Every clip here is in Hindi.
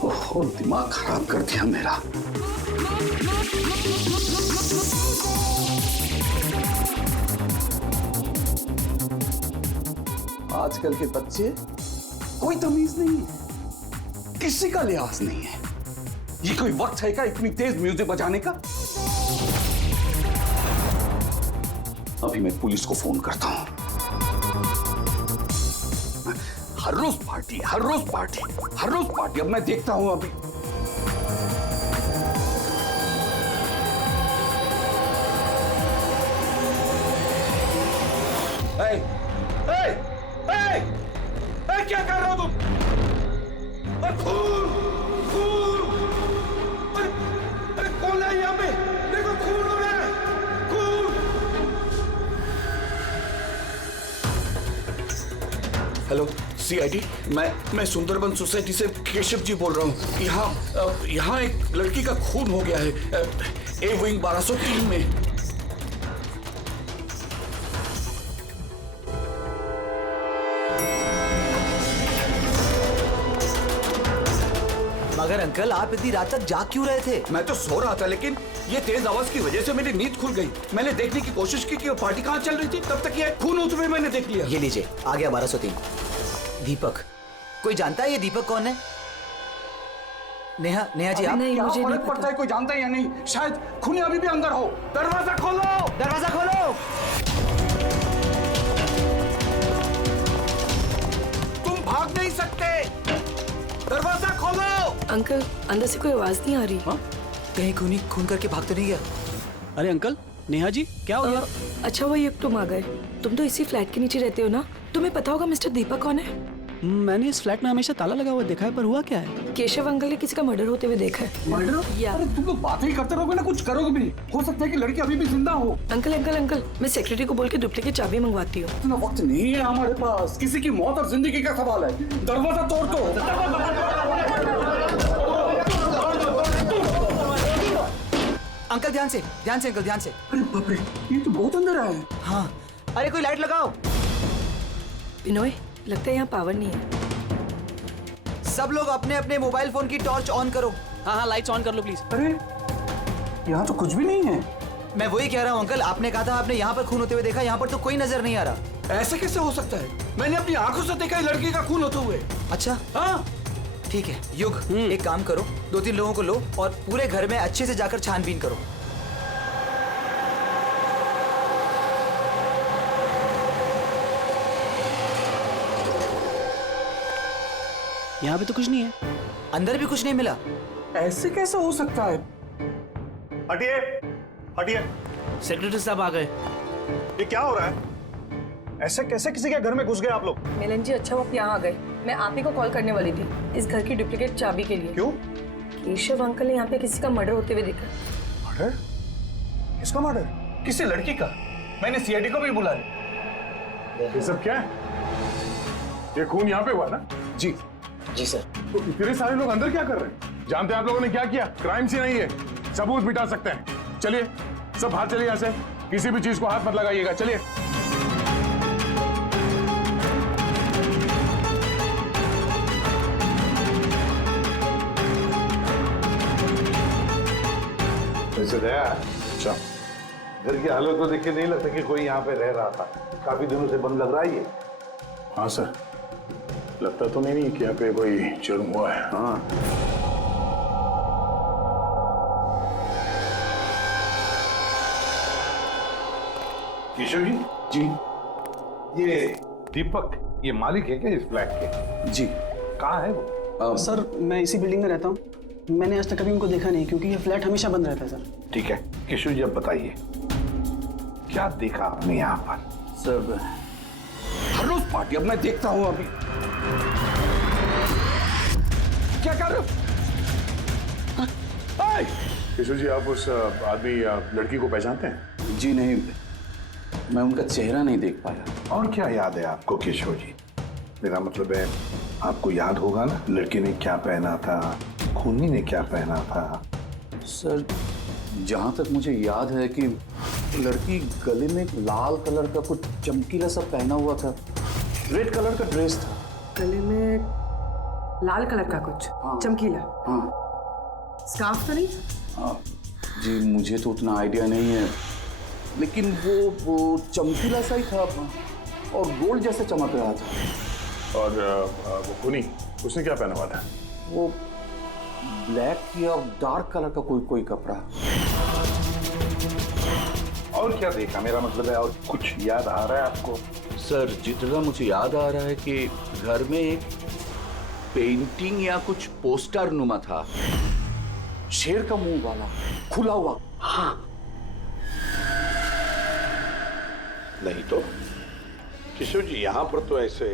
ओहो, दिमाग खराब कर दिया मेरा। आजकल के बच्चे कोई तमीज नहीं है, किसी का लिहाज नहीं है। ये कोई वक्त है क्या इतनी तेज म्यूजिक बजाने का? अभी मैं पुलिस को फोन करता हूं। हर रोज पार्टी, हर रोज पार्टी, हर रोज पार्टी। अब मैं देखता हूं अभी। ए, ए, ए, ए, क्या कर रहे हो तुम? खून, खून, अरे कौन है यहाँ पे? देखो खून हो रहा है, खून। हेलो सीआईडी, मैं सुंदरबन सोसाइटी से केशव जी बोल रहा हूँ। यहाँ एक लड़की का खून हो गया है, ए विंग 1203 में। मगर अंकल, आप इतनी रात तक जाग क्यों रहे थे? मैं तो सो रहा था, लेकिन ये तेज आवाज की वजह से मेरी नींद खुल गई। मैंने देखने की कोशिश की कि वो पार्टी कहाँ चल रही थी, तब तक ये खून होते हुए मैंने देख लिया। ये लीजिए, आ गया 1203। दीपक, कोई जानता है ये दीपक कौन है? नेहा, नेहा जी आप? नहीं, मुझे नहीं पड़ता है, कोई जानता है या नहीं? शायद खूनी अभी भी अंदर हो। दरवाजा खोलो, दरवाजा खोलो। तुम भाग नहीं सकते, दरवाजा खोलो। अंकल, अंदर से कोई आवाज नहीं आ रही। कहीं खूनी खून करके भाग तो नहीं गया? अरे अंकल, नेहा जी क्या हो गया? अच्छा वो ये तुम आ गए। तुम तो इसी फ्लैट के नीचे रहते हो ना? तुम्हें पता होगा मिस्टर दीपक कौन है? मैंने इस फ्लैट में हमेशा ताला लगा हुआ देखा है, पर हुआ क्या है? केशव अंकल ने किसी का मर्डर होते हुए देखा है। मर्डर? या अरे तुम लोग बातें ही करते रहोगे ना, कुछ करोगे भी। हो सकता है कि लड़की अभी भी जिंदा हो। अंकल अंकल अंकल, मैं सेक्रेटरी को बोल के डुप्लीकेट चाबी मंगवाती हूँ। इतना वक्त नहीं है हमारे पास, किसी की मौत और जिंदगी का सवाल है। दरवाजा तोड़ दो। अंकल ध्यान से, ध्यान से अंकल, ध्यान से। अरे बाप रे, ये तो बहुत अंदर है। हाँ, अरे कोई लाइट लगाओ। बिनोय, लगता है यहाँ पावर नहीं है। सब लोग अपने अपने मोबाइल फोन की टॉर्च ऑन करो। हाँ हाँ, लाइट्स ऑन कर लो प्लीज। अरे यहाँ तो कुछ भी नहीं है। मैं वही कह रहा हूँ अंकल, आपने कहा था आपने यहाँ पर खून होते हुए देखा, यहाँ पर तो कोई नजर नहीं आ रहा। ऐसे कैसे हो सकता है? मैंने अपनी आंखों से देखा है लड़की का खून होते हुए। अच्छा हाँ, ठीक है युग, एक काम करो, 2-3 लोगों को लो और पूरे घर में अच्छे से जाकर छानबीन करो। यहाँ पे तो कुछ नहीं है। अंदर भी कुछ नहीं मिला। ऐसे कैसे हो सकता है? हटिए, हटिए। सेक्रेटरी साहब आ गए। ये क्या हो रहा है? ऐसे कैसे किसी के घर में घुस गए आप लोग? मिलन जी, अच्छा वो आप यहाँ आ गए। मैं आप ही को कॉल करने वाली थी इस घर की डुप्लीकेट चाबी के लिए। क्यों? केशव अंकल ने यहाँ पे किसी का मर्डर होते हुए देखा। मर्डर? किसका मर्डर? किसी लड़की का। मैंने सीआईडी को भी बुलाया। ये सब क्या है? ये खून यहाँ पे हुआ ना? जी जी सर। तो इतने सारे लोग अंदर क्या कर रहे हैं? जानते हैं आप लोगों ने क्या किया? क्राइम सीन नहीं है, सबूत मिटा सकते हैं। चलिए सब बाहर चलिए यहाँ से, किसी भी चीज को हाथ मत लगाइएगा। चलिए। वैसे दया, अच्छा, घर की हालत को देख के नहीं लगता कि कोई यहाँ पे रह रहा था। काफी दिनों से बंद लग रहा है ये। हाँ सर, लगता तो नहीं कि यहाँ पे कोई जुर्म हुआ है। हाँ, केशव जी। जी ये दीपक, ये मालिक है क्या इस फ्लैट के? जी। कहाँ है वो? सर मैं इसी बिल्डिंग में रहता हूँ। मैंने आज तक कभी उनको देखा नहीं, क्योंकि ये फ्लैट हमेशा बंद रहता है सर। ठीक है केशव जी, अब बताइए क्या देखा आपने यहाँ पर? सर हर रोज पार्टी। अब मैं देखता हूँ अभी। क्या कर रहे हो? केशव जी, आप उस आदमी या लड़की को पहचानते हैं? जी नहीं, मैं उनका चेहरा नहीं देख पाया। और क्या याद है आपको केशव जी? मेरा मतलब है आपको याद होगा ना, लड़की ने क्या पहना था, खूनी ने क्या पहना था? सर जहां तक मुझे याद है कि लड़की गले में एक लाल कलर का कुछ चमकीला सा पहना हुआ था, रेड कलर का ड्रेस था। गले में लाल कलर का कुछ चमकीला। हाँ स्कार्फ तो नहीं? हाँ जी, मुझे तो उतना आइडिया नहीं है, लेकिन वो चमकीला सा ही था और गोल्ड जैसे चमक रहा था। और वो खूनी, उसने क्या पहना हुआ था? वो ब्लैक या डार्क कलर का कोई कपड़ा। और क्या देखा, मेरा मतलब है और कुछ याद आ रहा है आपको? सर, जितना मुझे याद आ रहा है कि घर में एक पेंटिंग या कुछ पोस्टर नुमा था, शेर का मुंह वाला, खुला हुआ। हाँ नहीं तो किशोर जी, यहाँ पर तो ऐसे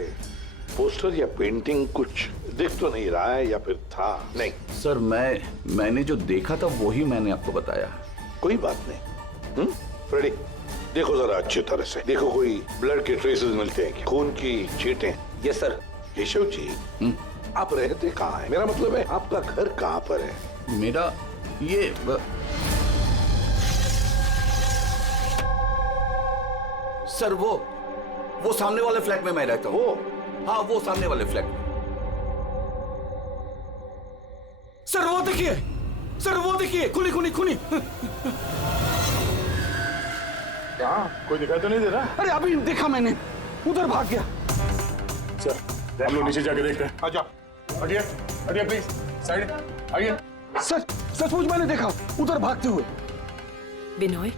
पोस्टर या पेंटिंग कुछ दिख तो नहीं रहा है, या फिर था? नहीं सर, मैंने जो देखा था वही मैंने आपको बताया। कोई बात नहीं। फ्रेडी, देखो जरा अच्छी तरह से देखो, कोई ब्लड के ट्रेसेस मिलते हैं क्या? खून की छींटें? Yes sir. केशव जी, आप रहते कहाँ हैं? मेरा मतलब है आपका घर कहाँ पर है? मेरा ये सर, वो सामने वाले फ्लैट में मैं रहता हूँ। हाँ, वो सामने वाले फ्लैट में। सर वो देखिए, सर वो देखिए, खूनी खूनी खूनी। कहाँ? कोई दिखाई तो नहीं दे रहा? अरे अभी देखा मैंने, उधर भाग गया। सर, हम लोग नीचे जाके देखते हैं। आ जाओ, हटिए हटिए प्लीज, साइड आइए। सचमुच मैंने देखा, उधर भागते हुए। बिनोय,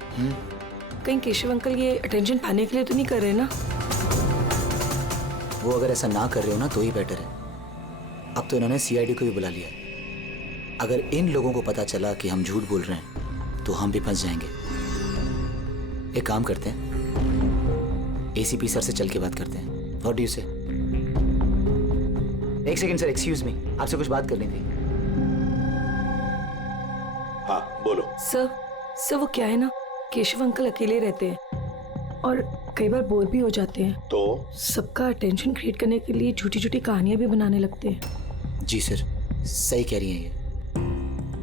कहीं केशव अंकल ये अटेंशन पाने के लिए तो नहीं कर रहे ना? वो अगर ऐसा ना कर रहे हो ना तो ही बेटर है। अब तो इन्होंने सीआईडी को भी बुला लिया है। अगर इन लोगों को पता चला कि हम झूठ बोल रहे हैं तो हम भी फंस जाएंगे। एक काम करते हैं, एसीपी सर से चल के बात करते हैं। व्हाट डू यू से? एक सेकंड सर, एक्सक्यूज मी, आपसे कुछ बात करनी थी। हाँ बोलो। सर वो क्या है ना, केशव अंकल अकेले रहते हैं और कई बार बोर भी हो जाते हैं, तो सबका अटेंशन क्रिएट करने के लिए छोटी छोटी कहानियां भी बनाने लगते हैं। जी सर, सही कह रही हैं ये।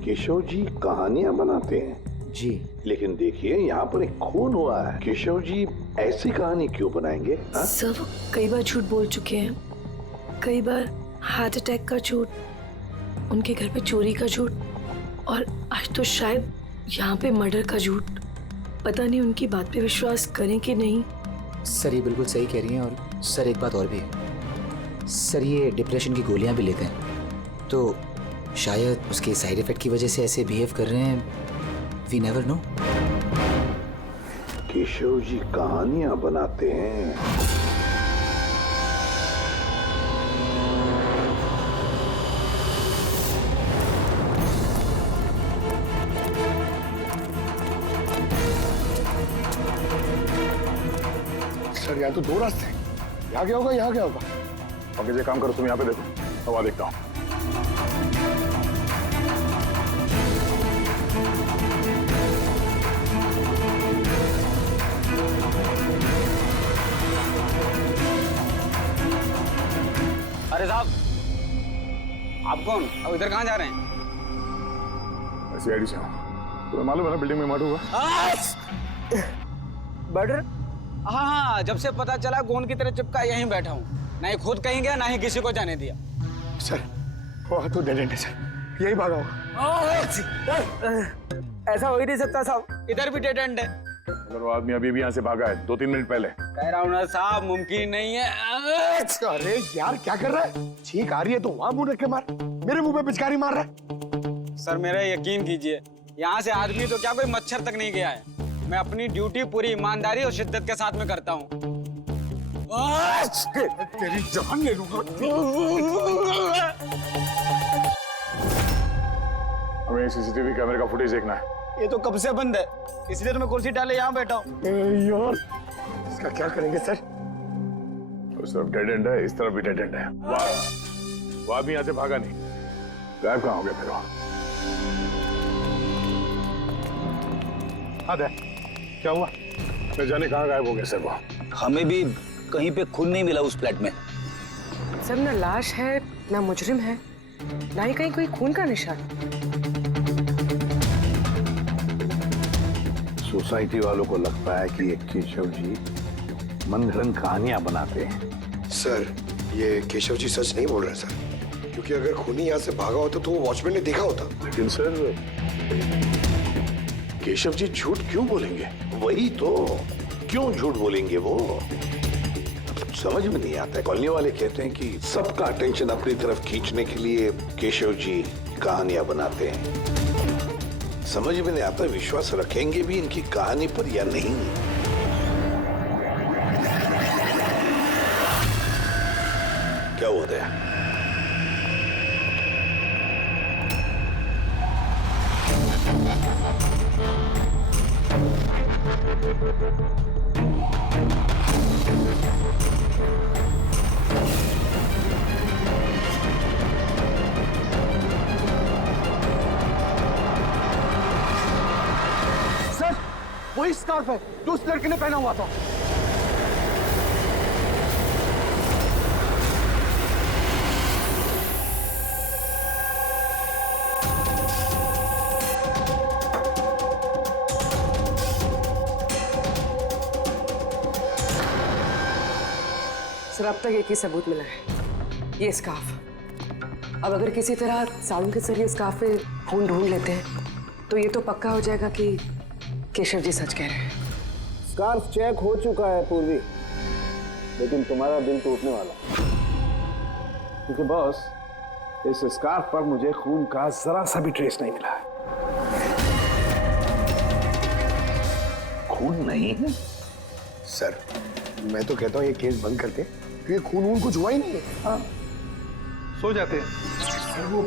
केशव जी कहानियां बनाते हैं? जी। लेकिन देखिए, यहाँ पर एक खून हुआ है। केशव जी ऐसी कहानी क्यों बनाएंगे? सर वो कई बार झूठ बोल चुके हैं, कई बार हार्ट अटैक का झूठ, उनके घर पे चोरी का झूठ, और आज तो शायद यहाँ पे मर्डर का झूठ। पता नहीं उनकी बात पे विश्वास करें कि नहीं। सर ये बिल्कुल सही कह रही हैं। और सर एक बात और भी है, सर ये डिप्रेशन की गोलियां भी लेते हैं, तो शायद उसके साइड इफेक्ट की वजह से ऐसे बिहेव कर रहे हैं। We never know. Keshav ji कहानियां बनाते हैं? सर, यहाँ तो दो रास्ते हैं, यहाँ क्या होगा, यहाँ क्या होगा? पंकज, एक काम करो, तुम यहाँ पे देखो, मैं वहाँ देखता हूँ। अरे साहब, आप कौन? अब इधर कहाँ जा रहे हैं? सीआईडी से हूँ। तुम्हें मालूम है ना बिल्डिंग में मर्डर हुआ? मर्डर? हाँ, जब से पता चला गोंद की तरह चिपका यहीं बैठा हूँ। ना ही खुद कहीं गया, ना ही किसी को जाने दिया। सर, वो तो डेड एंड है सर, यही भागा होगा। ऐसा हो ही नहीं सकता साहब, इधर भी डेड एंड है। अगर वो आदमी अभी भी यहाँ से भागा है 2-3 मिनट पहले। कह रहा हूँ ना साहब, मुमकिन नहीं है। अरे यार, क्या कर रहा है? छींक आ रही है तो वहाँ मुंह रख के मार, मेरे मुंह पे पिचकारी मार रहा है। सर मेरा यकीन कीजिए, यहाँ से आदमी तो क्या कोई मच्छर तक नहीं गया है। मैं अपनी ड्यूटी पूरी ईमानदारी और शिद्दत के साथ में करता हूँ। तेरी जान ले लूंगा। हमें सीसीटीवी कैमरे का फुटेज देखना है। ये तो कब से बंद है, इसलिए तो मैं कुर्सी डाले यहाँ बैठा हूँ। यार, इसका क्या करेंगे सर? उस तरफ डेड एंड है, इस तरफ भी डेड एंड है। वो आदमी यहाँ से भागा नहीं, गायब कहाँ हो गया फिर? हाँ दे, क्या हुआ? मैं जाने कहाँ गायब हो गया सर वो? हमें भी कहीं पे खून नहीं मिला उस फ्लैट में। सर ना लाश है, ना मुजरिम है, ना ही कहीं कोई खून का निशान। सोसाइटी वालों को लगता है कि ये केशव जी मन घड़ंत कहानियां बनाते हैं। सर, ये केशव जी सच नहीं बोल रहे सर, क्योंकि अगर खूनी यहाँ से भागा होता तो वो वॉचमैन ने देखा होता। लेकिन सर, केशव जी झूठ क्यों बोलेंगे? वही तो, क्यों झूठ बोलेंगे वो? समझ में नहीं आता है। कॉलोनी वाले कहते हैं कि सबका अटेंशन अपनी तरफ खींचने के लिए केशव जी कहानियां बनाते हैं। समझ में नहीं आता विश्वास रखेंगे भी इनकी कहानी पर या नहीं। क्या हुआ था? सर, वही स्कार्फ है जो उस लड़के ने पहना हुआ था। सर, अब तक एक ही सबूत मिला है, ये स्कार्फ। अब अगर किसी तरह साउंड के जरिए स्कार्फ पे खून ढूंढ लेते हैं तो ये तो पक्का हो जाएगा कि केशव जी सच कह रहे हैं। स्कार्फ चेक हो चुका है पूर्वी, लेकिन तुम्हारा दिल टूटने वाला, क्योंकि बॉस, इस स्कार्फ पर मुझे खून का जरा सा भी ट्रेस नहीं मिला। खून नहीं है? सर, मैं तो कहता हूँ ये केस बंद करते, क्योंकि खून कुछ हुआ ही नहीं है। हाँ, सो जाते हैं। सर, वो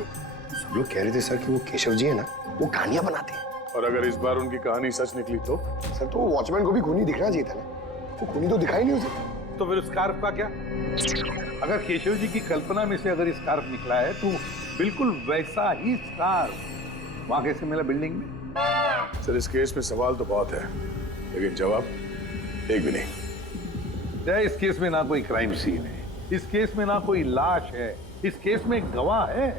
सब लोग कह रहे थे सर कि वो केशव जी है ना, वो कहानियां बनाते हैं। और अगर इस बार उनकी कहानी सच निकली तो? सर, तो वॉचमैन को भी खूनी दिखना चाहिए था ना, वो खूनी तो दिखाई नहीं उसे। तो फिर स्कार्फ का क्या? अगर केशव जी की कल्पना में से अगर स्कार्फ निकला है तो बिल्कुल वैसा ही स्कार्फ वहां कैसे मिला बिल्डिंग में? सर, इस केस में सवाल तो बहुत है, लेकिन जवाब एक भी नहीं। इस केस में ना कोई क्राइम सीन है, इस केस में ना कोई लाश है, इस केस में एक गवाह है,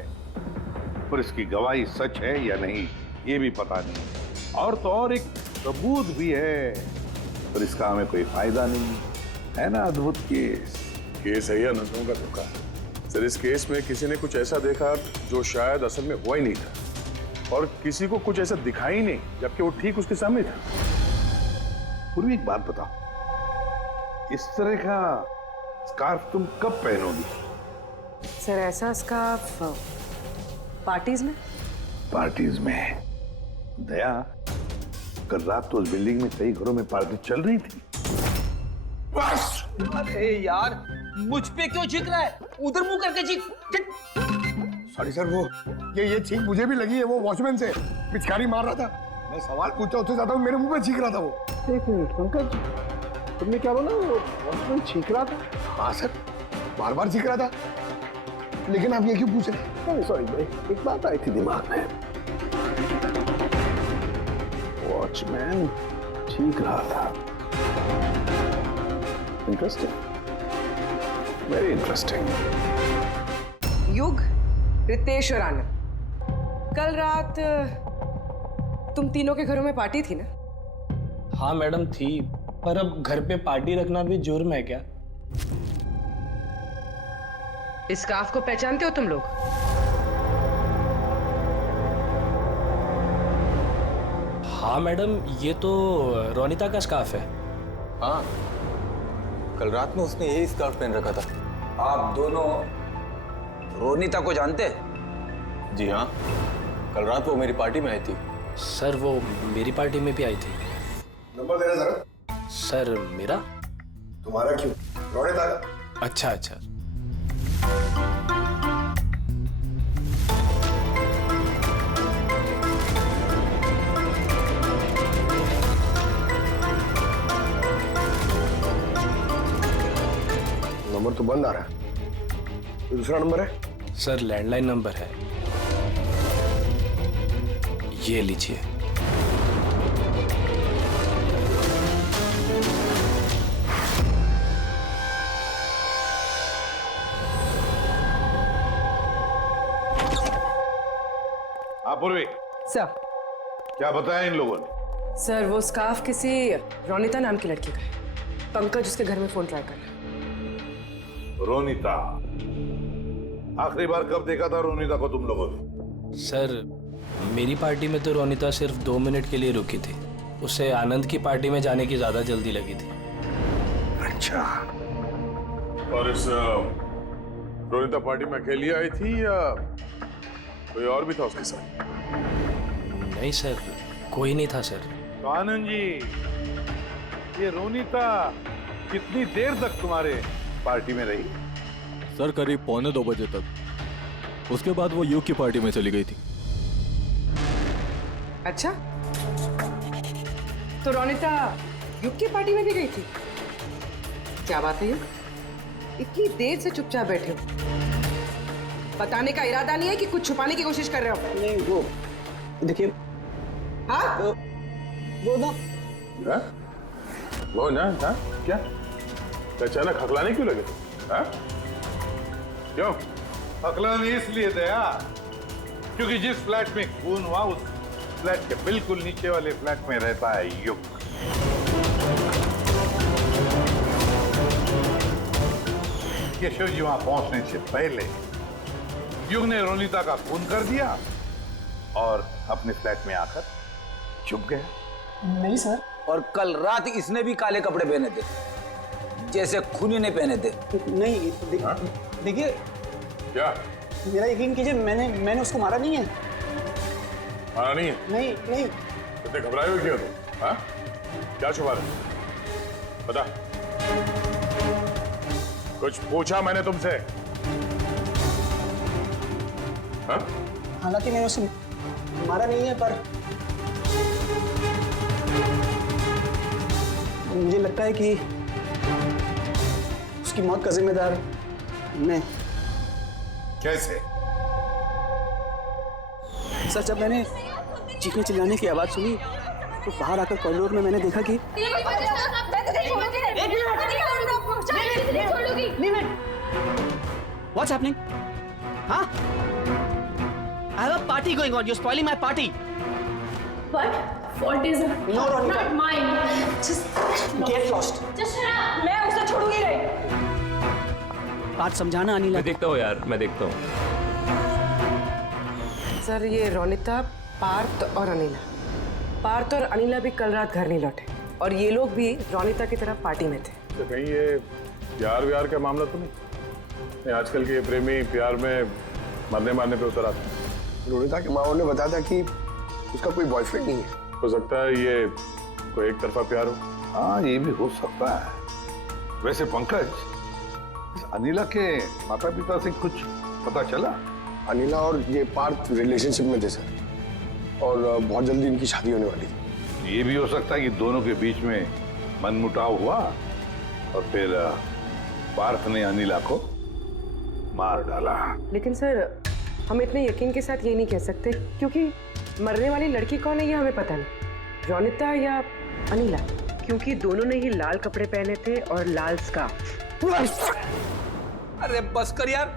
पर इसकी गवाही सच है या नहीं ये भी पता नहीं। और तो और एक सबूत भी है, पर इसका हमें कोई फायदा नहीं है ना। अद्भुत केस है या नजरों का धोखा? सर, इस केस में किसी ने कुछ ऐसा देखा जो शायद असल में हुआ ही नहीं था, और किसी को कुछ ऐसा दिखाई ही नहीं, जबकि वो ठीक उसके सामने था। पूर्वी, एक बात बताओ, इस तरह का स्कार्फ तुम कब पहनोगी? सर, ऐसा स्कार्फ पार्टीज में? पार्टीज में? दया, कल रात तो उस बिल्डिंग में कई घरों में पार्टी चल रही थी। बस! अरे यार, मुझ पे क्यों चीख रहा है? उधर मुंह करके चीख। सॉरी सर, वो ये चीख मुझे भी लगी है, वो वॉचमैन से पिचकारी मार रहा था। मैं सवाल पूछता उससे ज्यादा मेरे मुंह पे चीख रहा था वो। एक मिनट पंकज, तुमने क्या बोला? वो वॉचमैन चीख रहा था? हाँ सर, बार बार चीख रहा था, लेकिन आप ये क्यों पूछ रहे हैं? सॉरी, एक बात आई थी दिमाग में। वॉचमैन चीख रहा था। Interesting, very interesting. युग, रितेश और आनंद, कल रात तुम तीनों के घरों में पार्टी थी ना? हाँ मैडम थी, पर अब घर पे पार्टी रखना भी जुर्म है क्या? इस स्कार्फ को पहचानते हो तुम लोग? हाँ मैडम, ये तो रोनिता का स्कार्फ है। हाँ, कल रात में उसने यही स्कार्फ पहन रखा था। आप दोनों रोनिता को जानते हैं? जी हाँ, कल रात वो मेरी पार्टी में आई थी। सर, वो मेरी पार्टी में भी आई थी। नंबर देना जरा। सर, मेरा? तुम्हारा क्यों? रोनिता का। अच्छा अच्छा। नंबर तो बंद आ रहा है, तो दूसरा नंबर है? सर, लैंडलाइन नंबर है, ये लीजिए। पूर्वी, सर, क्या बताया इन लोगों ने? सर वो स्कार्फ किसी रोनिता नाम की लड़की का है। पंकज उसके घर में फोन ट्राई कर रहा है। रोनिता, आखिरी बार कब देखा था रोनिता को तुम लोगों ने? सर मेरी पार्टी में तो रोनिता सिर्फ 2 मिनट के लिए रुकी थी, उसे आनंद की पार्टी में जाने की ज्यादा जल्दी लगी थी। अच्छा। और इस रोनिता पार्टी में अकेली आई थी या कोई और भी था उसके साथ? नहीं सर, कोई नहीं था सर। तो आनंद जी, ये रोनिता कितनी देर तक तुम्हारे पार्टी में रही? सर करीब 1:45 बजे तक। उसके बाद वो युग की पार्टी में चली गई थी। अच्छा, तो रोनिता युग की पार्टी में भी गई थी? क्या बात है युग, इतनी देर से चुपचाप बैठे हो? बताने का इरादा नहीं है कि कुछ छुपाने की कोशिश कर रहे हो? नहीं वो देखिए, हाँ वो ना वो ना हाँ? क्या अचानक हकलाने क्यों लगे? हाँ? क्यों? हकलाने इसलिए दया क्योंकि जिस फ्लैट में खून हुआ उस फ्लैट के बिल्कुल नीचे वाले फ्लैट में रहता है युग। केशव जी वहां पहुंचने से पहले युग ने रोनिता का खून कर दिया और अपने फ्लैट में आकर छुप गया। नहीं सर। और कल रात इसने भी काले कपड़े पहने थे, जैसे खूनी ने पहने थे। नहीं देखिए, क्या? मेरा यकीन कीजिए, मैंने उसको मारा नहीं है। मारा नहीं है? नहीं नहीं। इतने घबराए हुए क्यों तुम? हाँ? क्या छुपा रहे? बता। कुछ पूछा मैंने तुमसे? हाँ? हालांकि मैंने उसे मारा नहीं है, पर मुझे लगता है कि उसकी मौत का जिम्मेदार मैं। कैसे? सर जब मैंने चीखने चिल्लाने की आवाज सुनी तो बाहर आकर कॉरिडोर में मैंने देखा कि What's happening? Huh? I have a party going on. You're spoiling my party. What? Fault is No, Ronika. not mine. Just Get lost. Just shut up. मैं उसे छोड़ूंगी नहीं। बात समझाना अनिला। मैं देखता हूँ यार, मैं देखता हूँ। सर ये रोनिता, पार्थ और अनिला, पार्थ और अनिला भी कल रात घर नहीं लौटे और ये लोग भी रोनिता की तरफ पार्टी में थे। तो कहीं ये प्यार व्यार का मामला तो नहीं? आजकल के प्रेमी प्यार में मरने मारने पे उतर आते हैं। रोनिता के माँ ने बताया था कि उसका कोई बॉयफ्रेंड नहीं है। हो सकता है ये कोई एक तरफा प्यार हो। हाँ ये भी हो सकता है। वैसे पंकज, इस अनिला के माता पिता से कुछ पता चला? अनिला और ये पार्थ रिलेशनशिप में थे सर, और बहुत जल्दी इनकी शादी होने वाली थी। ये भी हो सकता है कि दोनों के बीच में मनमुटाव हुआ और फिर पार्थ ने अनिला को मार डाला। लेकिन सर हम इतने यकीन के साथ ये नहीं कह सकते क्योंकि मरने वाली लड़की कौन है ये हमें पता नहीं, रोनिता या अनिला, क्योंकि दोनों ने ही लाल कपड़े पहने थे और लाल स्कार्फ। अरे बस कर यार।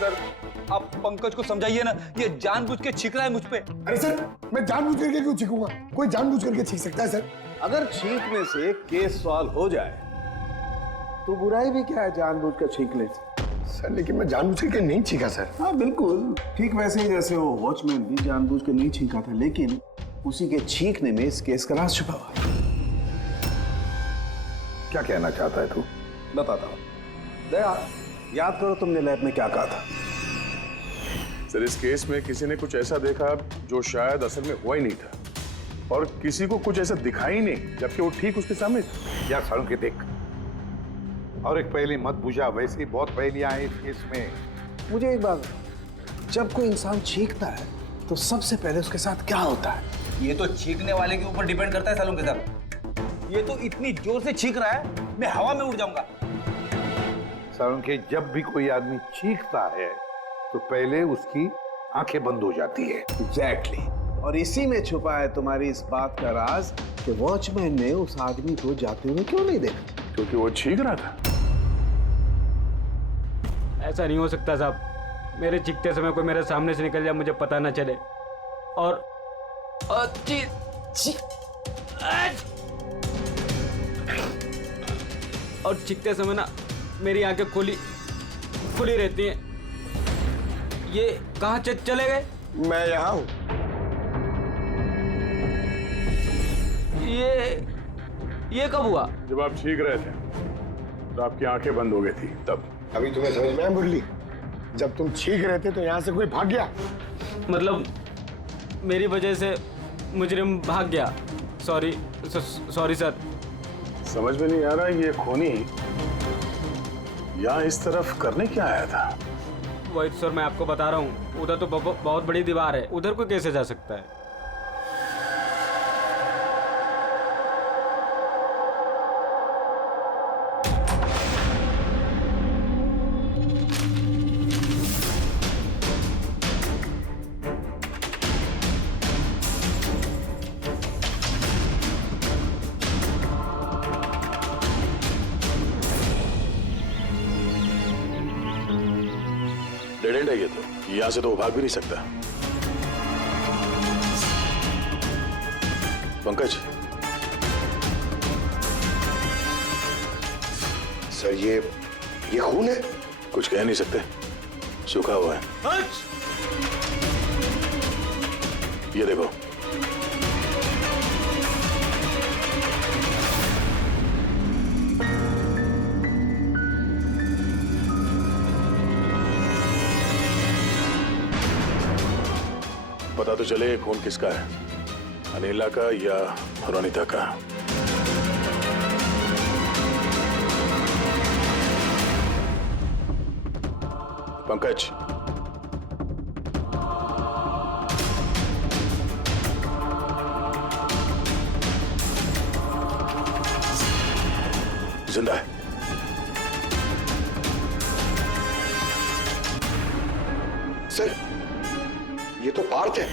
सर आप पंकज को समझाइए ना, ये जानबूझ के छींक रहा है मुझ पे। अरे सर मैं जानबूझ करके क्यों छींकूंगा? कोई जानबूझ करके छींक सकता है सर? अगर छींकने से केस सॉल्व हो जाए तो बुराई भी क्या है जानबूझ कर छींकने से? सर लेकिन मैं जानबूझ करके नहीं छींका सर। हाँ बिल्कुल ठीक वैसे ही जैसे वो वॉचमैन भी जानबूझ के नहीं छींका था, लेकिन उसी के छींकने में इस केस का राज छुपा हुआ है। क्या कहना चाहता है तू? बताता हूँ। दया, याद करो तुमने लैब में क्या कहा था? सर इस केस में किसी ने कुछ ऐसा देखा जो शायद असल में हुआ ही नहीं था, और किसी को कुछ ऐसा दिखाई ही नहीं, जबकि वो ठीक उसके सामने था। या सड़ों के देख, और एक पहेली मत बुझा, वैसे ही बहुत पहेलियां हैं इस केस में। मुझे एक बात, जब कोई इंसान छींकता है तो सबसे पहले उसके साथ क्या होता है? ये तो छींकने वाले के ऊपर डिपेंड करता है सालों के साथ। ये तो इतनी जोर से छींक रहा है मैं हवा में उड़ जाऊंगा। सालों के जब भी कोई आदमी छींकता है तो पहले उसकी आंखें बंद हो जाती है। एग्जैक्टली। और इसी में छुपा है तुम्हारी इस बात का राज कि वॉचमैन ने उस आदमी को जाते हुए क्यों नहीं देखा? क्योंकि वो छींक रहा था। ऐसा नहीं हो सकता साहब, मेरे चीखते समय कोई मेरे सामने से निकल जाए मुझे पता ना चले। और और चीखते समय ना मेरी आंखें खुली खुली रहती हैं। ये कहाँ चले गए? मैं यहाँ हूँ। ये कब हुआ? जब आप चीख रहे थे तो आपकी आंखें बंद हो गई थी तब। अभी तुम्हें समझ में आया मुरली? जब तुम चीख रहे थे तो यहाँ से कोई भाग गया। मतलब मेरी वजह से मुजरिम भाग गया। Sorry sir. समझ में नहीं आ रहा ये खूनी यहाँ इस तरफ करने क्या आया था? वही सर मैं आपको बता रहा हूँ, उधर तो बहुत बड़ी दीवार है, उधर कोई कैसे जा सकता है? डेड एंड है ये तो, यहाँ से तो वो भाग भी नहीं सकता। पंकज सर ये खून है? कुछ कह नहीं सकते, सूखा हुआ है। ये देखो। पता तो चले खून किसका है, अनिला का या रोनिता का। पंकज जिंदा है। सर ये तो पार्थ है।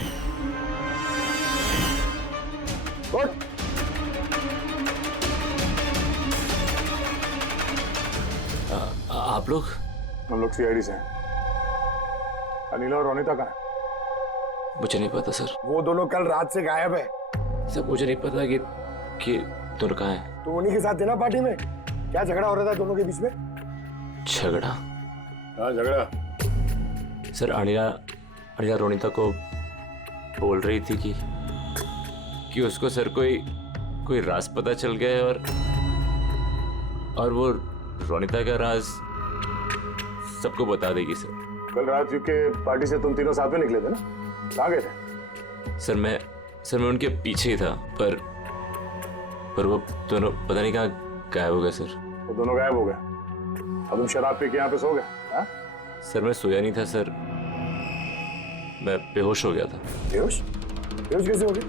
उठ। आप लोग? हम लोग सीआईडी से हैं। अनिला और रोनिता कहाँ है? मुझे नहीं पता सर। वो दोनों कल रात से गायब है। सर मुझे नहीं पता कि दोनों कहाँ हैं। तो उन्हीं के साथ थे ना पार्टी में? क्या झगड़ा हो रहा था दोनों के बीच में? झगड़ा? हाँ झगड़ा। सर अनिला रोनिता को बोल रही थी कि उसको सर कोई राज पता चल गया है और वो रोनिता का राज सबको बता देगी सर। कल रात के पार्टी से तुम तीनों साथ में निकले थे ना? कहाँ गए थे? सर मैं उनके पीछे ही था पर वो दोनों पता नहीं कहाँ गायब हो गए सर। वो दोनों गायब हो गए। अब तुम शराब पी के यहाँ पे सो गए? सर मैं सोया नहीं था सर, मैं बेहोश हो गया था। बेहोश कैसे हो गए?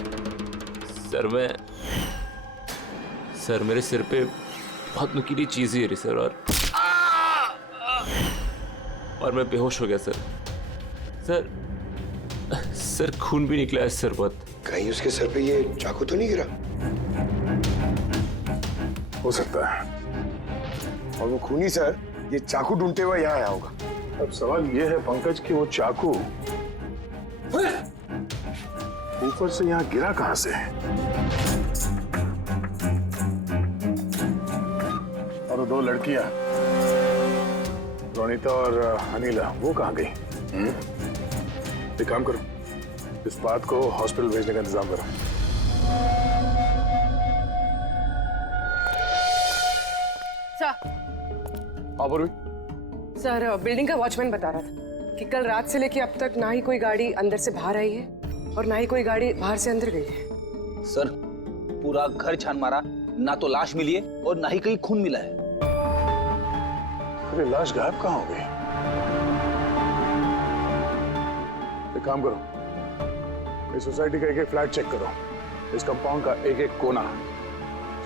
सर मेरे सिर पे बहुत नुकीली चीज गिरी सर और मैं बेहोश हो गया सर खून भी निकला है सर बहुत। कहीं उसके सर पे ये चाकू तो नहीं गिरा? हो सकता है। और वो खूनी सर ये चाकू ढूंढते हुए यहाँ आया होगा। अब सवाल ये है पंकज कि वो चाकू ऊपर से यहाँ गिरा कहां से? और वो दो लड़कियां रोनिता और अनिला वो कहां गई? एक काम करो, इस बात को हॉस्पिटल भेजने का इंतजाम करो। सर बिल्डिंग का वॉचमैन बता रहा था कि कल रात से लेके अब तक ना ही कोई गाड़ी अंदर से बाहर आई है और ना ही कोई गाड़ी बाहर से अंदर गई है। सर पूरा घर छान मारा, ना तो लाश मिली है और ना ही कहीं खून मिला है। अरे लाश गायब कहाँ हो गई? एक काम करो, इस सोसाइटी का एक फ्लैट चेक करो, इस कंपाउंड का एक कोना।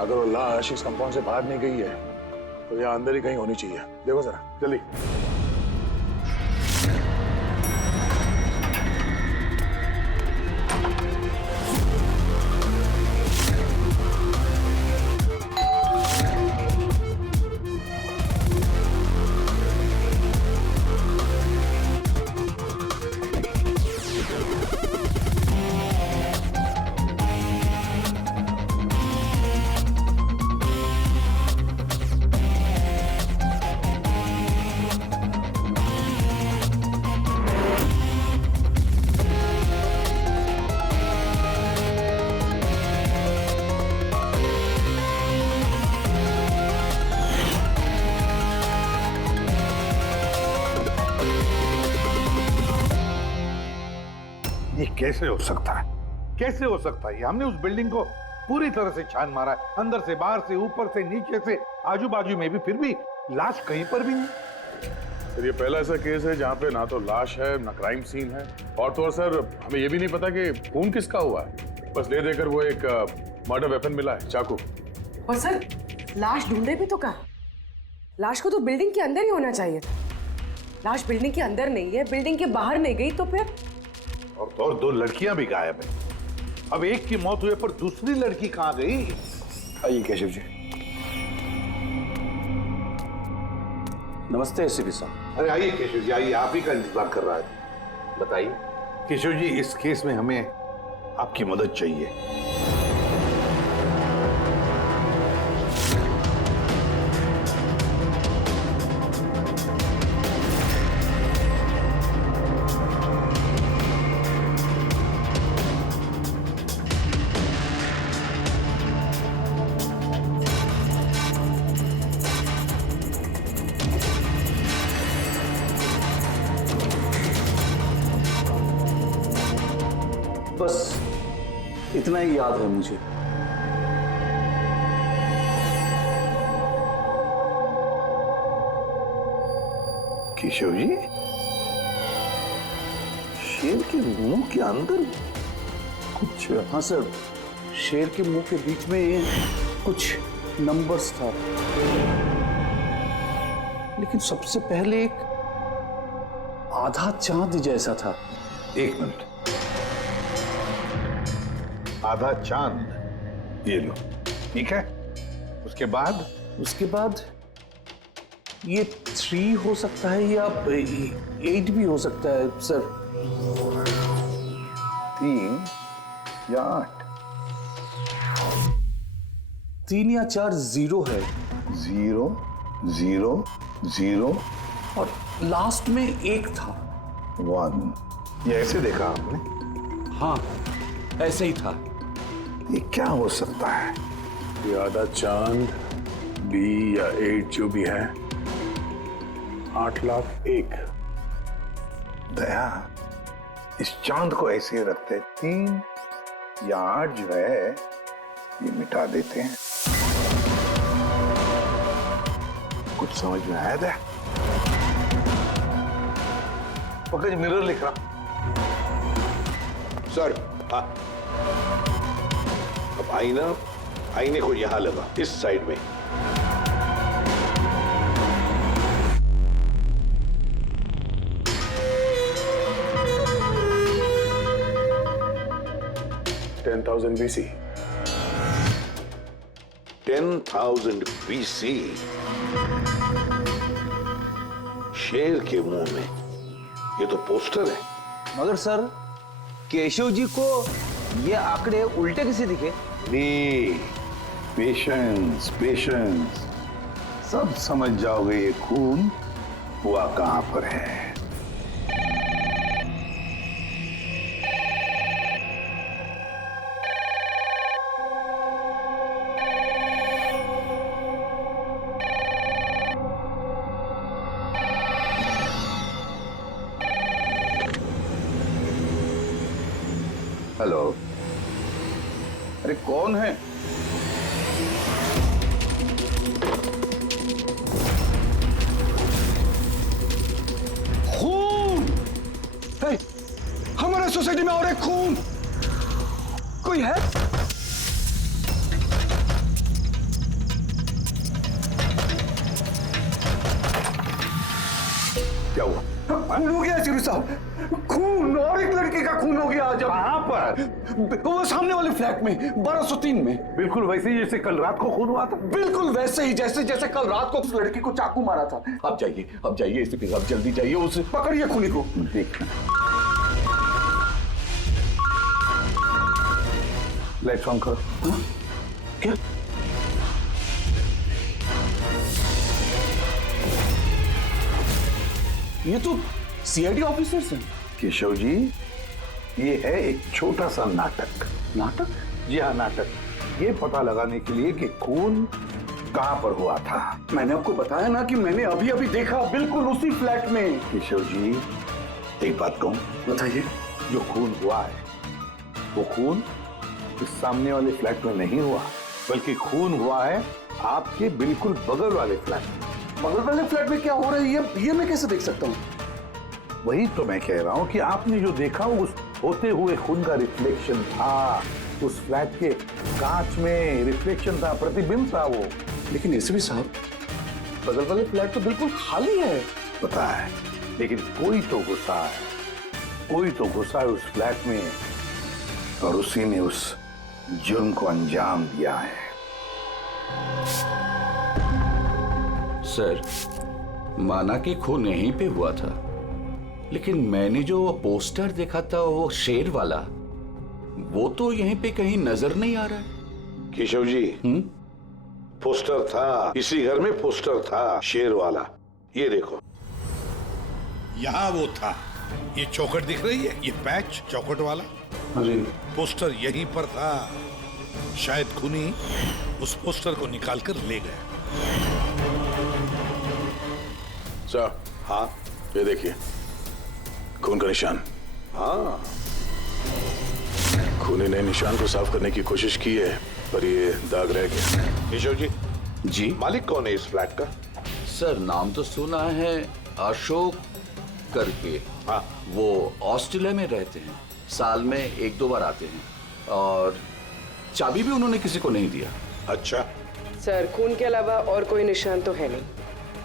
अगर वो लाश इस कंपाउंड से बाहर नहीं गई है तो यहाँ अंदर ही कहीं होनी चाहिए। देखो जरा जल्दी। कैसे हो सकता है? कैसे हो सकता है? हमने उस बिल्डिंग को पूरी तरह से छान मारा है, अंदर से, बाहर से, ऊपर से, नीचे से, आजू बाजू में भी, फिर भी लाश कहीं पर भी नहीं। सर ये पहला ऐसा केस है जहाँ पे ना तो लाश है ना क्राइम सीन है, और तो और सर हमें ये भी नहीं पता कि खून किसका हुआ है। बस ले देकर वो एक मर्डर वेपन मिला है, चाकू। और सर लाश ढूंढे भी तो कहाँ? लाश को तो बिल्डिंग के अंदर ही होना चाहिए था। लाश बिल्डिंग के अंदर नहीं है, बिल्डिंग के बाहर नहीं गई तो फिर? और तो और 2 लड़कियां भी गायब है। अब एक की मौत हुई पर दूसरी लड़की कहाँ गई? आइए केशव जी। नमस्ते एसीपी साहब। अरे आइए केशव जी, आइए, आप ही का इंतजार कर रहा है। बताइए केशव जी, इस केस में हमें आपकी मदद चाहिए। बस इतना ही याद है मुझे। केशव जी, शेर के मुंह के अंदर कुछ? हाँ सर, शेर के मुंह के बीच में कुछ नंबर्स था, लेकिन सबसे पहले एक आधा चांद जैसा था। 1 मिनट। आधा चांद, ये लो, ठीक है। उसके बाद? उसके बाद ये 3 हो सकता है या 8 भी हो सकता है सर। 3 या 8? 3 या 4 0 है। 0 0 0 और लास्ट में 1 था। 1। ये ऐसे देखा आपने? हाँ, ऐसे ही था। ये क्या हो सकता है? ये आधा चांद, B या 8 जो भी है, 8,01,000। दया, इस चांद को ऐसे रखते, 3 या 8 जो है ये मिटा देते हैं। कुछ समझ में आया दया? पकड़, मिरर लिख रहा सर। हाँ, अब आईने को यहां लगा, इस साइड में। BC। 10,000 BC। शेर के मुंह में, ये तो पोस्टर है। मगर सर, केशव जी को ये आंकड़े उल्टे कैसे दिखे? पेशेंस, पेशेंस, सब समझ जाओगे ये खून हुआ कहां पर है। हेलो, अरे कौन है? खून! हे, हमारे सोसाइटी में और एक खून! कोई है? क्या हुआ? खून हो गया चिरू साहब, खून, और एक लड़के का खून हो गया आज। कहां पर? वो सामने वाले फ्लैट में, 1203 में। बिल्कुल वैसे ही जैसे कल रात को खून हुआ था। बिल्कुल वैसे ही जैसे कल रात को उस लड़की को चाकू मारा था। आप जाइए एसीपी साहब, जल्दी जाइए, उसे पकड़िए खूनी को। देखना, लाइट्स ऑन करो। क्या? ये तो सीआईडी ऑफिसर्स हैं। केशव जी, ये है एक छोटा सा नाटक। नाटक? जी हाँ, नाटक। ये पता लगाने के लिए कि खून कहां पर हुआ था। मैंने आपको बताया ना कि मैंने अभी अभी देखा, बिल्कुल उसी फ्लैट में। केशव जी, एक बात कहूं? बताइए। जो खून हुआ है वो खून इस सामने वाले फ्लैट में नहीं हुआ, बल्कि खून हुआ है आपके बिल्कुल बगल वाले फ्लैट में। बगल वाले फ्लैट में क्या हो रहा है ये मैं कैसे देख सकता हूँ? वही तो मैं कह रहा हूं कि आपने जो देखा उस होते हुए खून का रिफ्लेक्शन था, उस फ्लैट के कांच में रिफ्लेक्शन था, प्रतिबिंब था वो। लेकिन एसपी साहब, बगल वाले फ्लैट तो बिल्कुल खाली है। पता है, लेकिन कोई तो घुसा है, कोई तो घुसा है उस फ्लैट में और उसी ने उस जुर्म को अंजाम दिया है। सर, माना कि खून यहीं पे हुआ था, लेकिन मैंने जो पोस्टर देखा था वो शेर वाला, वो तो यहीं पे कहीं नजर नहीं आ रहा है। केशव जी, पोस्टर था, इसी घर में पोस्टर था शेर वाला। ये देखो, यहाँ वो था, ये चौखट दिख रही है, ये पैच चौखट वाला, पोस्टर यहीं पर था। शायद खूनी उस पोस्टर को निकालकर ले गया। सर, हाँ, ये देखिए खून का निशान। हाँ, खूनी ने निशान को साफ करने की कोशिश की है, पर ये दाग रह गया। केशव जी, जी मालिक कौन है इस फ्लैट का? सर, नाम तो सुना है, अशोक करके। हाँ, वो ऑस्ट्रेलिया में रहते हैं, साल में 1-2 बार आते हैं, और चाबी भी उन्होंने किसी को नहीं दिया। अच्छा सर, खून के अलावा और कोई निशान तो है नहीं।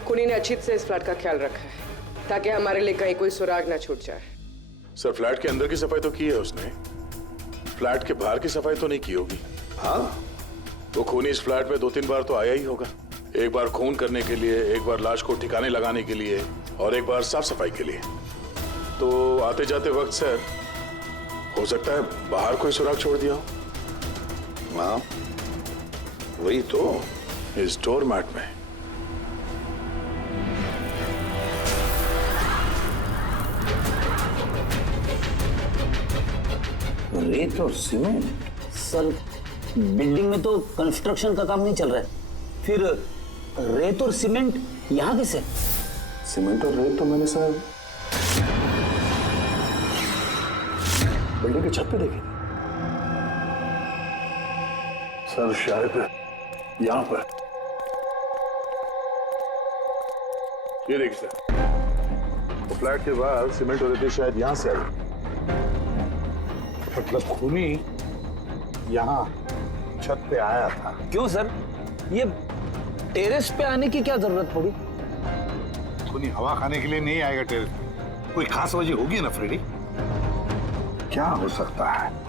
खूनी ने अच्छी से इस फ्लैट का ख्याल रखा है ताकि हमारे लिए कहीं कोई सुराग ना छूट जाए। सर, फ्लैट के अंदर की सफाई तो की है उसने, फ्लैट के बाहर की सफाई तो नहीं की होगी। हाँ, वो खूनी इस फ्लैट में 2-3 बार तो आया ही होगा। एक बार खून करने के लिए, एक बार लाश को ठिकाने लगाने के लिए, और एक बार साफ सफाई के लिए। तो आते जाते वक्त सर, हो सकता है बाहर कोई सुराग छोड़ दिया हो। हाँ, वही तो, इस डोर मैट में। रेत और सीमेंट? सर, बिल्डिंग में तो कंस्ट्रक्शन का काम नहीं चल रहा है, फिर रेत और सीमेंट यहाँ कैसे? सीमेंट और रेत तो मैंने सर बिल्डिंग की छत पे देखी थी। सर, शायद यहाँ पर। ये देखिए सर, तो फ्लैट के बाहर सीमेंट और रेती शायद यहाँ से आई। मतलब खूनी यहाँ छत पे आया था। क्यों सर? ये टेरेस पे आने की क्या जरूरत पड़ी? खूनी हवा खाने के लिए नहीं आएगा टेरेस पे। कोई खास वजह होगी ना फ्रेडी? क्या हो सकता है?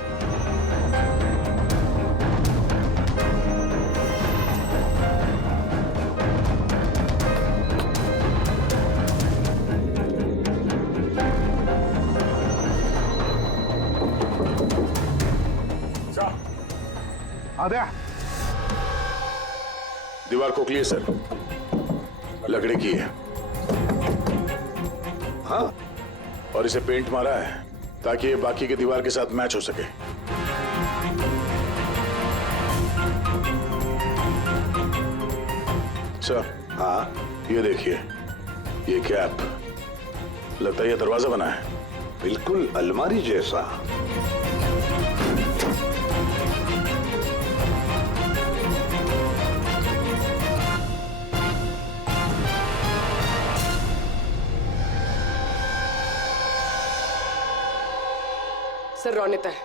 आद्या, दीवार खोखली है सर, लकड़ी की है। हाँ, और इसे पेंट मारा है ताकि ये बाकी के दीवार के साथ मैच हो सके। सर, हाँ, ये देखिए, ये कैप, लगता है ये दरवाजा बना है। बिल्कुल अलमारी जैसा। सर, रोनिता है।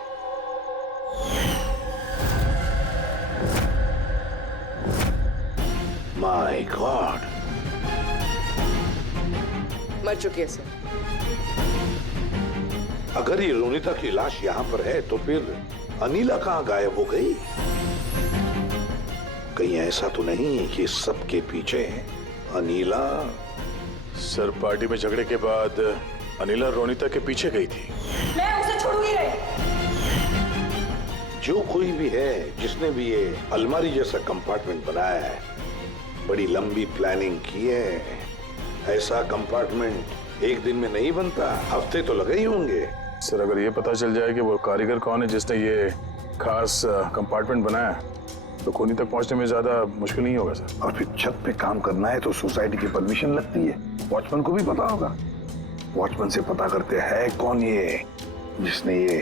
माय गॉड, मर चुकी है सर। अगर ये रोनिता की लाश यहाँ पर है तो फिर अनीला कहाँ गायब हो गई? कहीं ऐसा तो नहीं कि सबके पीछे अनीला? सर, पार्टी में झगड़े के बाद अनीला रोनिता के पीछे गई थी। मैं उसे छोड़ूंगी नहीं। जो कोई भी है जिसने भी ये अलमारी जैसा कंपार्टमेंट बनाया है, बड़ी लंबी प्लानिंग की है। ऐसा कंपार्टमेंट एक दिन में नहीं बनता, हफ्ते तो लगे ही होंगे। सर, अगर ये पता चल जाए कि वो कारीगर कौन है जिसने ये खास कंपार्टमेंट बनाया, तो खूनी तक पहुंचने में ज्यादा मुश्किल नहीं होगा सर। और फिर छत पे काम करना है तो सोसाइटी की परमिशन लगती है। वॉचमैन को भी पता होगा। वॉचमैन से पता करते हैं कौन ये जिसने ये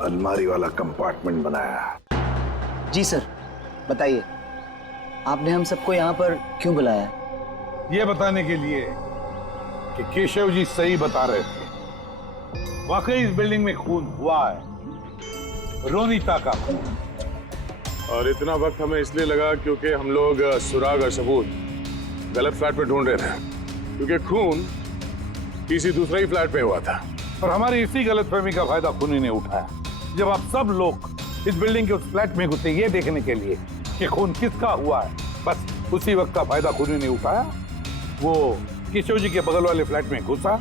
अलमारी वाला कंपार्टमेंट बनाया। जी सर, बताइए आपने हम सबको यहाँ पर क्यों बुलाया है? ये बताने के लिए कि केशव जी सही बता रहे थे। वाकई इस बिल्डिंग में खून हुआ है, रोनीता का खून। और इतना वक्त हमें इसलिए लगा क्योंकि हम लोग सुराग और सबूत गलत फ्लैट में ढूंढ रहे थे, क्योंकि खून किसी दूसरे ही फ्लैट में हुआ था। और हमारी इसी गलतफहमी का फायदा खूनी ने उठाया। जब आप सब लोग इस बिल्डिंग के उस फ्लैट में घुसे ये देखने के लिए कि खून किसका हुआ है, बस उसी वक्त का फायदा खूनी ने उठाया। वो केशव जी के बगल वाले फ्लैट में घुसा,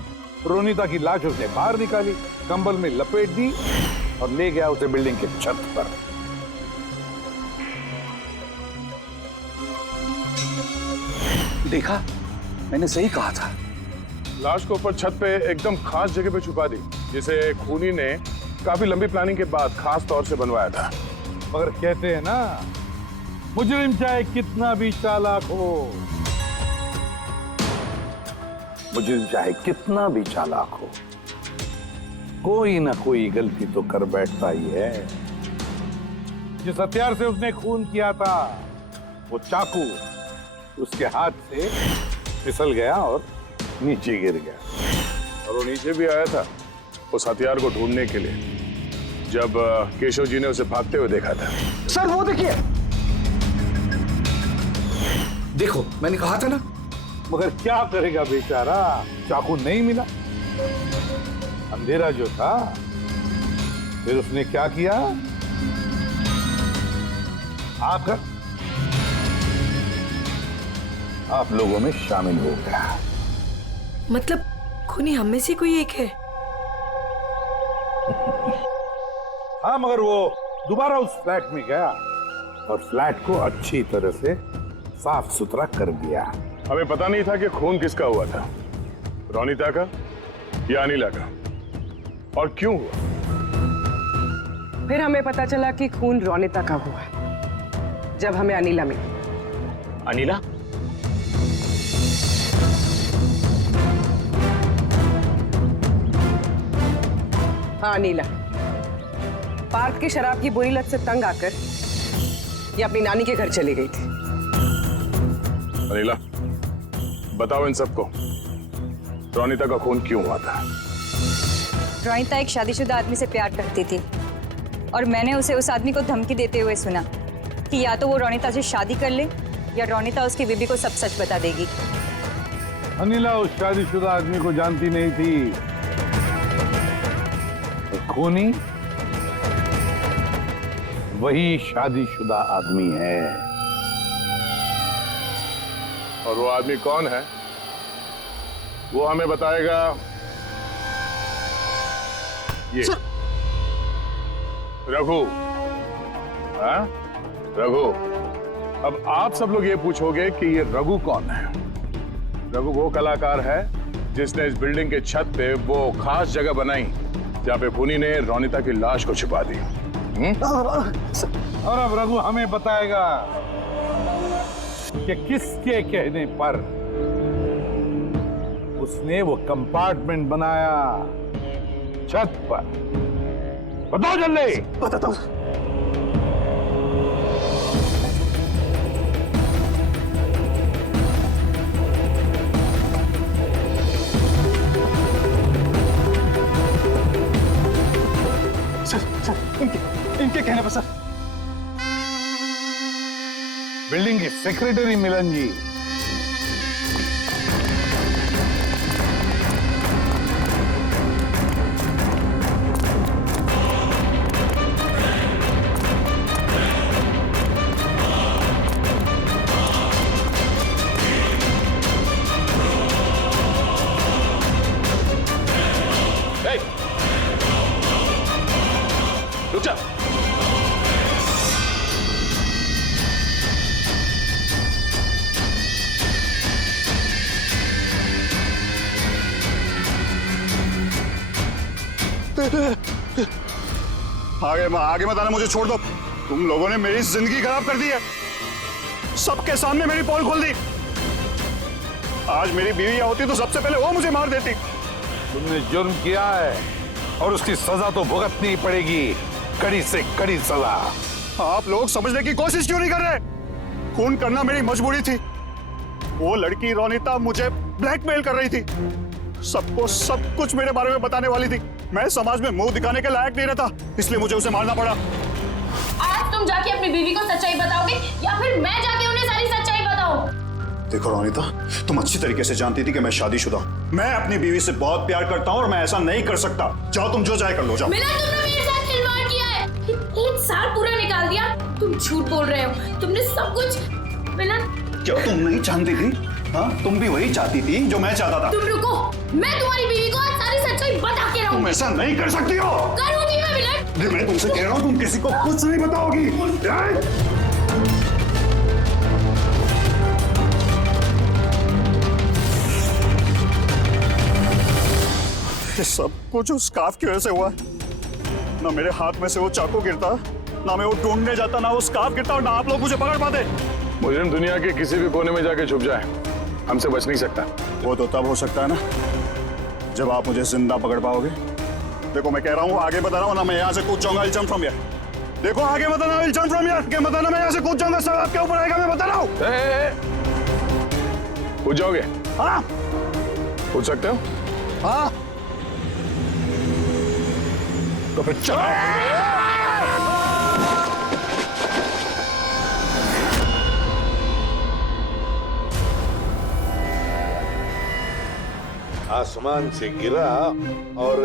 रोनीता की लाश उसने बाहर निकाली, कंबल में लपेट दी और ले गया उसे बिल्डिंग के छत पर। देखा, मैंने सही कहा था। लाश को ऊपर छत पे एकदम खास जगह पे छुपा दी, जिसे खूनी ने काफी लंबी प्लानिंग के बाद खास तौर से बनवाया था। मगर कहते हैं ना, मुजरिम चाहे कितना भी चालाक हो, मुजरिम चाहे कितना भी चालाक हो, कोई ना कोई गलती तो कर बैठता ही है। जिस हथियार से उसने खून किया था, वो चाकू उसके हाथ से फिसल गया और नीचे गिर गया। और वो नीचे भी आया था उस हथियार को ढूंढने के लिए, जब केशव जी ने उसे भागते हुए देखा था। सर वो देखिए, देखो मैंने कहा था ना। मगर क्या करेगा बेचारा, चाकू नहीं मिला, अंधेरा जो था। फिर उसने क्या किया, आकर आप लोगों में शामिल हो गया। मतलब खूनी हम में से कोई एक है? हाँ, मगर वो दोबारा उस फ्लैट में गया और फ्लैट को अच्छी तरह से साफ सुथरा कर दिया। हमें पता नहीं था कि खून किसका हुआ था, रोनीता का या अनिला का, और क्यों हुआ। फिर हमें पता चला कि खून रोनीता का हुआ है, जब हमें अनिला मिली। अनिला? हाँ, अनिला पार्क की शराब की बुरी लत से तंग आकर ये अपनी नानी के घर चली गई थी। अनिला, बताओ इन सबको, रोनीता का खून क्यों हुआ था? रोनीता एक शादीशुदा आदमी से प्यार करती थी और मैंने उसे उस आदमी को धमकी देते हुए सुना कि या तो वो रोनीता से शादी कर ले या रोनीता उसकी बीबी को सब सच बता देगी। अनिला उस शादीशुदा आदमी को जानती नहीं थी। खूनी वही शादीशुदा आदमी है। और वो आदमी कौन है वो हमें बताएगा ये रघु। हाँ रघु, अब आप सब लोग ये पूछोगे कि ये रघु कौन है। रघु वो कलाकार है जिसने इस बिल्डिंग के छत पे वो खास जगह बनाई जहाँ पे खूनी ने रोनीता की लाश को छिपा दी। और अब रघु हमें बताएगा कि किसके कहने पर उसने वो कंपार्टमेंट बनाया छत पर। बताओ जल्दी। बताता हूँ। इनके कहने पर सर। बिल्डिंग के सेक्रेटरी मिलन जी। रुक जा। आगे मत आना, मुझे छोड़ दो। तुम लोगों ने मेरी जिंदगी खराब कर दी है, सबके सामने मेरी पोल खोल दी। आज मेरी बीवी यहाँ होती तो सबसे पहले वो मुझे मार देती। तुमने जुर्म किया है और उसकी सजा तो भुगतनी पड़ेगी। कड़ी से कड़ी सजा। आप लोग समझने की कोशिश क्यों नहीं कर रहे? खून करना मेरी मजबूरी थी। वो लड़की रोनिता मुझे ब्लैकमेल कर रही थी, सबको सब कुछ मेरे बारे में बताने वाली थी। मैं समाज में मुंह दिखाने के लायक नहीं रहता, इसलिए मुझे उसे मारना पड़ा। आज तुम जाके अपनी बीवी को सच्चाई बताओगे या फिर मैं जाके उन्हें सारी सच्चाई बताऊं? देखो रोनिता, तुम अच्छी तरीके से जानती थी कि मैं शादीशुदा हूं। मैं अपनी बीवी से बहुत प्यार करता हूं और मैं ऐसा नहीं कर सकता। जाओ तुम जो चाहे कर लो, जाओ। मिलन, तुमने मेरे साथ खिलवाड़ किया है। 1 साल पूरा निकाल दिया। तुम झूठ बोल रहे हो, तुमने सब कुछ। मिलन, क्या तुम नहीं जानती थी? हाँ, तुम भी वही चाहती थी जो मैं चाहता था। तुम रुको, मैं तुम्हारी बीवी को आज सारी सच्चाई बता के रहूंगी। तुम ऐसा नहीं कर सकती हो। करूंगी मैं मिलन। मैं तुमसे कह रहा हूँ, तुम किसी को कुछ नहीं बताओगी। ये सब कुछ उस स्कार्फ की वजह से हुआ। ना मेरे हाथ में से वो चाकू गिरता, ना मैं वो ढूंढने जाता, ना वो स्कार्फ गिरता और ना आप लोग मुझे पकड़ पाते। मुजरिम दुनिया के किसी भी कोने में जाके छुप जाए, हमसे बच नहीं सकता। वो तो तब हो सकता है ना जब आप मुझे जिंदा पकड़ पाओगे। देखो मैं कह रहा हूँ, आगे बता रहा हूँ ना, मैं यहाँ से कूद जाऊंगा। I'll jump from here। देखो आगे बताना, I'll jump from here। आगे बताना, मैं यहाँ से कूद जाऊंगा, सब आपके ऊपर आएगा, मैं बता रहा हूँ। कूद जाओगे? हाँ कूद सकते हो? हाँ तो फिर चलो। आसमान से गिरा और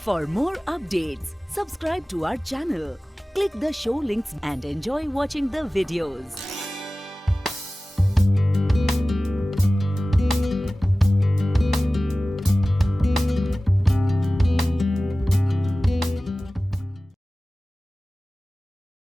For more updates, subscribe to our channel, click the show links and enjoy watching the videos.